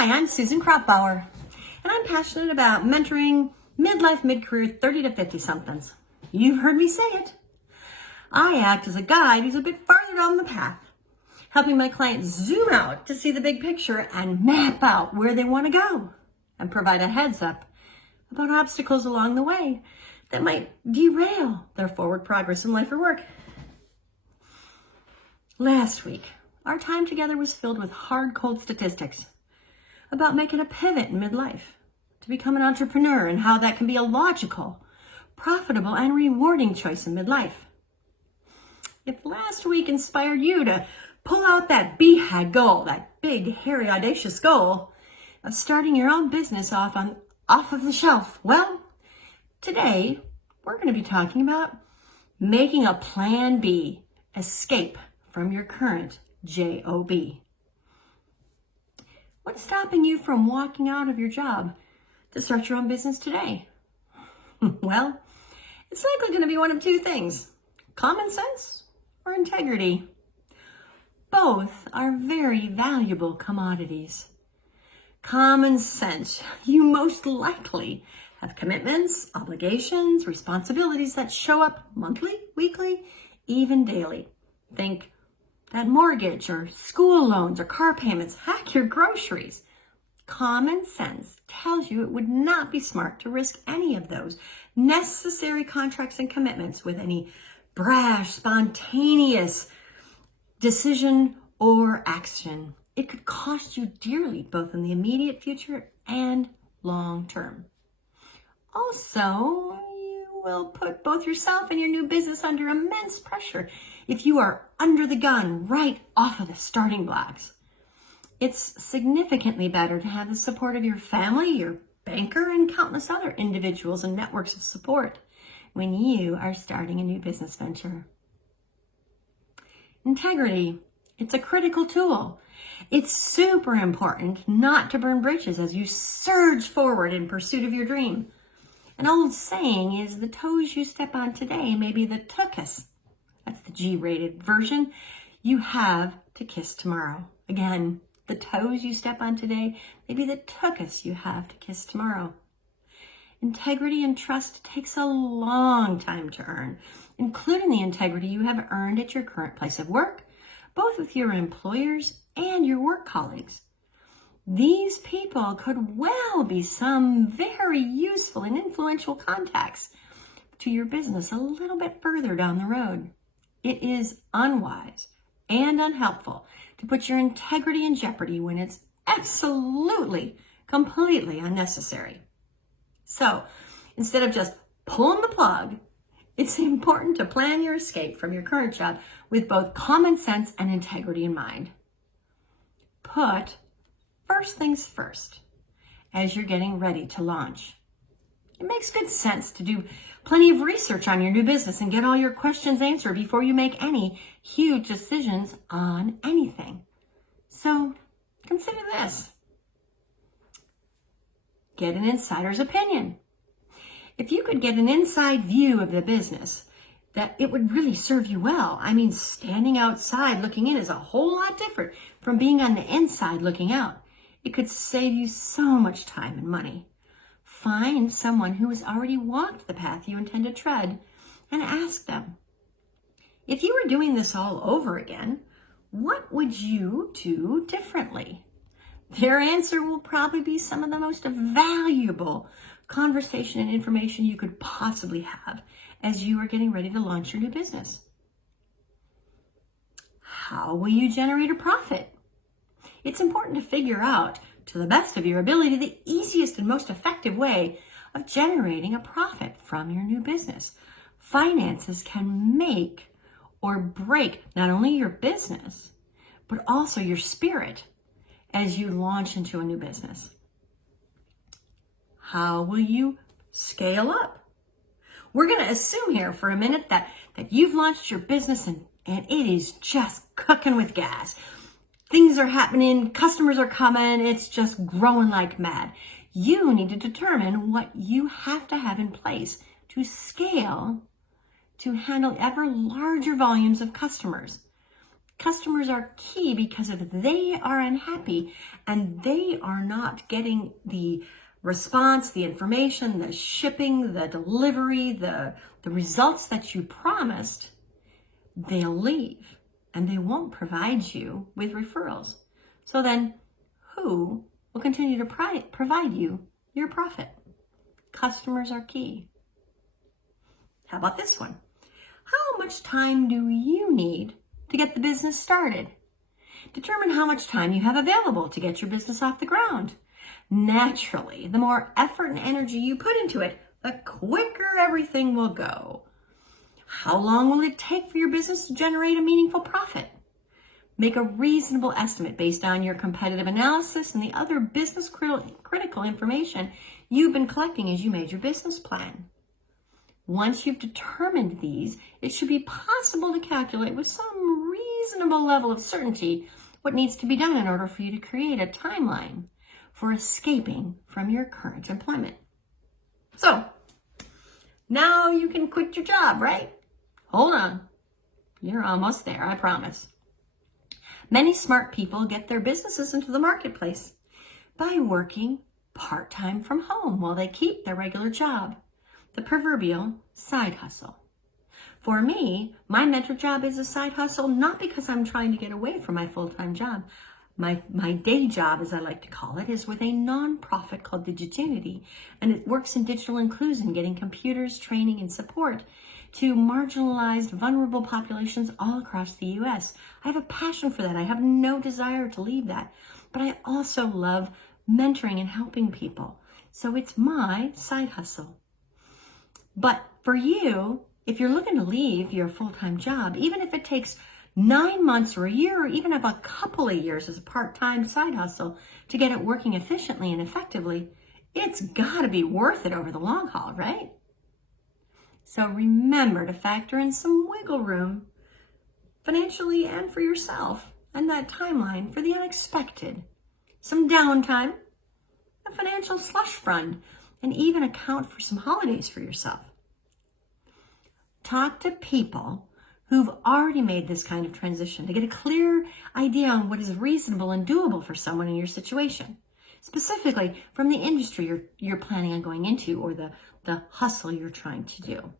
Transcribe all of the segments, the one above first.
Hi, I'm Susan Krautbauer, and I'm passionate about mentoring midlife, mid-career, 30 to 50-somethings. You've heard me say it. I act as a guide who's a bit farther down the path, helping my clients zoom out to see the big picture and map out where they want to go, and provide a heads up about obstacles along the way that might derail their forward progress in life or work. Last week, our time together was filled with hard, cold statistics about making a pivot in midlife to become an entrepreneur and how that can be a logical, profitable, and rewarding choice in midlife. If last week inspired you to pull out that BHAG goal, that big, hairy, audacious goal of starting your own business off of the shelf, well, today we're going to be talking about making a plan B, escape from your current J.O.B. What's stopping you from walking out of your job to start your own business today? Well, it's likely going to be one of two things: common sense or integrity. Both are very valuable commodities. Common sense: you most likely have commitments, obligations, responsibilities that show up monthly, weekly, even daily. Think that mortgage or school loans or car payments, heck, your groceries. Common sense tells you it would not be smart to risk any of those necessary contracts and commitments with any brash, spontaneous decision or action. It could cost you dearly, both in the immediate future and long term. Also, you will put both yourself and your new business under immense pressure if you are under the gun right off of the starting blocks. It's significantly better to have the support of your family, your banker, and countless other individuals and networks of support when you are starting a new business venture. Integrity, it's a critical tool. It's super important not to burn bridges as you surge forward in pursuit of your dream. An old saying is, the toes you step on today may be the tuchus, that's the G-rated version, you have to kiss tomorrow. Again, the toes you step on today may be the tuchus you have to kiss tomorrow. Integrity and trust takes a long time to earn, including the integrity you have earned at your current place of work, both with your employers and your work colleagues. These people could well be some very useful and influential contacts to your business a little bit further down the road. It is unwise and unhelpful to put your integrity in jeopardy when it's absolutely, completely unnecessary. So, instead of just pulling the plug, it's important to plan your escape from your current job with both common sense and integrity in mind. Put first things first as you're getting ready to launch. It makes good sense to do plenty of research on your new business and get all your questions answered before you make any huge decisions on anything. So consider this. Get an insider's opinion. If you could get an inside view of the business, that it would really serve you well. I mean, standing outside looking in is a whole lot different from being on the inside looking out. It could save you so much time and money. Find someone who has already walked the path you intend to tread and ask them, if you were doing this all over again, what would you do differently? Their answer will probably be some of the most valuable conversation and information you could possibly have as you are getting ready to launch your new business. How will you generate a profit? It's important to figure out, to the best of your ability, the easiest and most effective way of generating a profit from your new business. Finances can make or break not only your business, but also your spirit as you launch into a new business. How will you scale up? We're going to assume here for a minute that you've launched your business and it is just cooking with gas. Things are happening, customers are coming, it's just growing like mad. You need to determine what you have to have in place to scale to handle ever larger volumes of customers. Customers are key because if they are unhappy and they are not getting the response, the information, the shipping, the delivery, the results that you promised, they'll leave and they won't provide you with referrals. So then who will continue to provide you your profit? Customers are key. How about this one? How much time do you need to get the business started? Determine how much time you have available to get your business off the ground. Naturally, the more effort and energy you put into it, the quicker everything will go. How long will it take for your business to generate a meaningful profit? Make a reasonable estimate based on your competitive analysis and the other business critical information you've been collecting as you made your business plan. Once you've determined these, it should be possible to calculate with some reasonable level of certainty what needs to be done in order for you to create a timeline for escaping from your current employment. So, now you can quit your job, right? Hold on. You're almost there, I promise. Many smart people get their businesses into the marketplace by working part-time from home while they keep their regular job. The proverbial side hustle. For me, my mentor job is a side hustle, not because I'm trying to get away from my full-time job. My day job, as I like to call it, is with a nonprofit called Digitunity, and it works in digital inclusion, getting computers, training, and support to marginalized, vulnerable populations all across the U.S. I have a passion for that. I have no desire to leave that, but I also love mentoring and helping people. So it's my side hustle. But for you, if you're looking to leave your full-time job, even if it takes 9 months or a year or even a couple of years as a part-time side hustle to get it working efficiently and effectively, it's got to be worth it over the long haul, right? So remember to factor in some wiggle room financially and for yourself and that timeline for the unexpected. Some downtime, a financial slush fund, and even account for some holidays for yourself. Talk to people who've already made this kind of transition to get a clear idea on what is reasonable and doable for someone in your situation, specifically from the industry you're planning on going into or the hustle you're trying to do.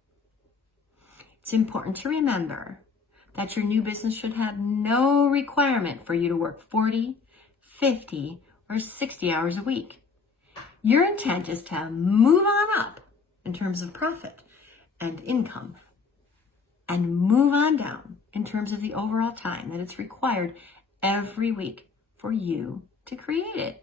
It's important to remember that your new business should have no requirement for you to work 40, 50, or 60 hours a week. Your intent is to move on up in terms of profit and income and move on down in terms of the overall time that it's required every week for you to create it.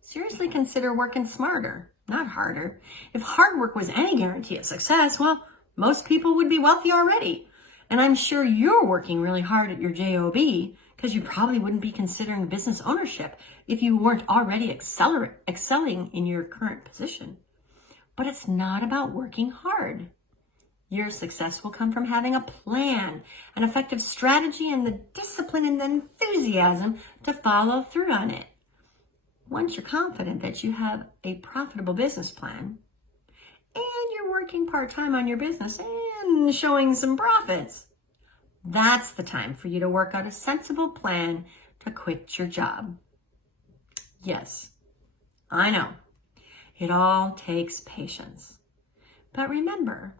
Seriously consider working smarter, not harder. If hard work was any guarantee of success, well, most people would be wealthy already. And I'm sure you're working really hard at your J.O.B. because you probably wouldn't be considering business ownership if you weren't already excelling in your current position. But it's not about working hard. Your success will come from having a plan, an effective strategy, and the discipline and the enthusiasm to follow through on it. Once you're confident that you have a profitable business plan and you're working part-time on your business and showing some profits, that's the time for you to work out a sensible plan to quit your job. Yes, I know, it all takes patience. But remember,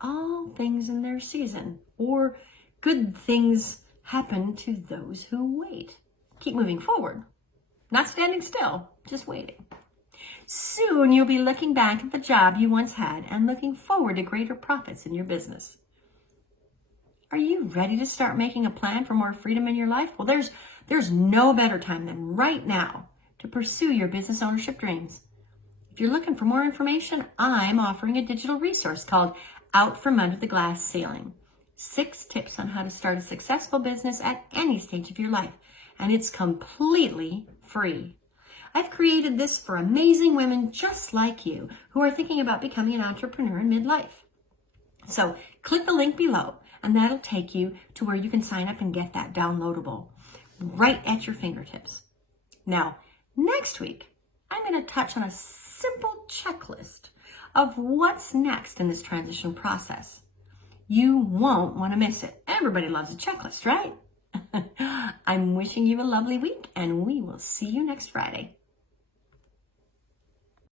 all things in their season, or good things happen to those who wait. Keep moving forward, not standing still, just waiting. Soon you'll be looking back at the job you once had and looking forward to greater profits in your business. Are you ready to start making a plan for more freedom in your life? Well, there's no better time than right now to pursue your business ownership dreams. If you're looking for more information, I'm offering a digital resource called Out From Under the Glass Ceiling. 6 tips on how to start a successful business at any stage of your life. And it's completely free. I've created this for amazing women just like you who are thinking about becoming an entrepreneur in midlife. So click the link below and that'll take you to where you can sign up and get that downloadable right at your fingertips. Now, next week, I'm going to touch on a simple checklist of what's next in this transition process. You won't want to miss it. Everybody loves a checklist, right? I'm wishing you a lovely week, and we will see you next Friday.